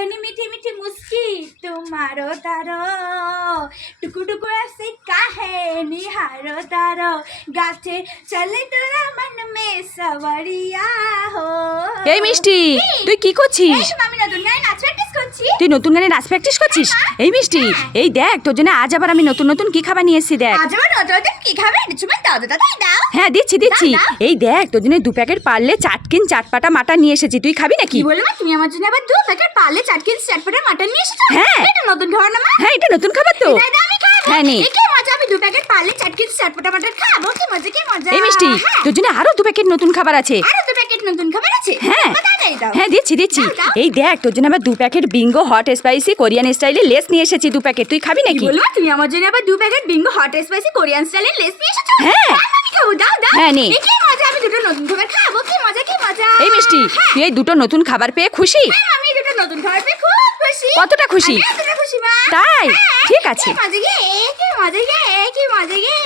तनी मीठी मीठी मुस्की तुम्हारो तारो टुकु टुकु ऐसे काहे निहारो तारो गाছে চলে তোরা মন মে সওয়ারিয়া হো। এই মিষ্টি, তুই কি করছিস? আমি নতুন গানে নাচ প্র্যাকটিস করছি। তুই নতুন গানে নাচ প্র্যাকটিস করছিস? এই মিষ্টি, এই দেখ তোর জন্য আজ আবার আমি নতুন নতুন কি খাবার নিয়ে এসেছি দেখ। আজ আবার নতুন কি খাবে? তুমি দাও দাও দাও। হ্যাঁ দিচ্ছি। এই দেখ তোর জন্য 2 প্যাকেট পারলে চাটকিন চাটপাটা মাটন নিয়ে এসেছি, তুই খাবি নাকি? কি বললে তুমি আমার জন্য আবার 2 প্যাকেট পারলে চাটকিন চাটপাটা মাটন নিয়ে এসেছো? হ্যাঁ। এটা নতুন খাবার না মা? হ্যাঁ এটা নতুন খাবার তো। এটা আমি খাবো। হ্যাঁ নে। কি মজা, আমি 2 প্যাকেট পারলে চাটকিন চাটপাটা মাটন খাবো। কি মজা। এই মিষ্টি, তোর জন্য আরো 2 প্যাকেট নতুন খাবার আছে। আরো 2 প্যাকেট নতুন খাবার আছে? হ্যাঁ দাও। হ্যাঁ দিচ্ছি। দাও। এই দেখ তোর জন্য আবার 2 packet Bingo hot spicy Korean স্টাইলে লেস নিয়ে এসেছি 2 প্যাকেট, তুই খাবি কি নাকি? বললে তুমি আমার জন্য আবার 2 packet Bingo hot spicy Korean স্টাইলের লেস নিয়ে এসেছো? হ্যাঁ। আমি খাবো, দাও। হ্যাঁ নে। কি মজা, আমি দুটো নতুন খাবার খাবো। কি মজা। এই মিষ্টি, তুই এই 2টো নতুন খাবার পেয়ে খুশি? হ্যাঁ, আমি দুটো নতুন খাবার পেয়ে খুব খুশি। কতটা খুশি? আমি এতটা খুশি মা। তাই? হ্যাঁ, ঠিক আছে। কি মজা গে।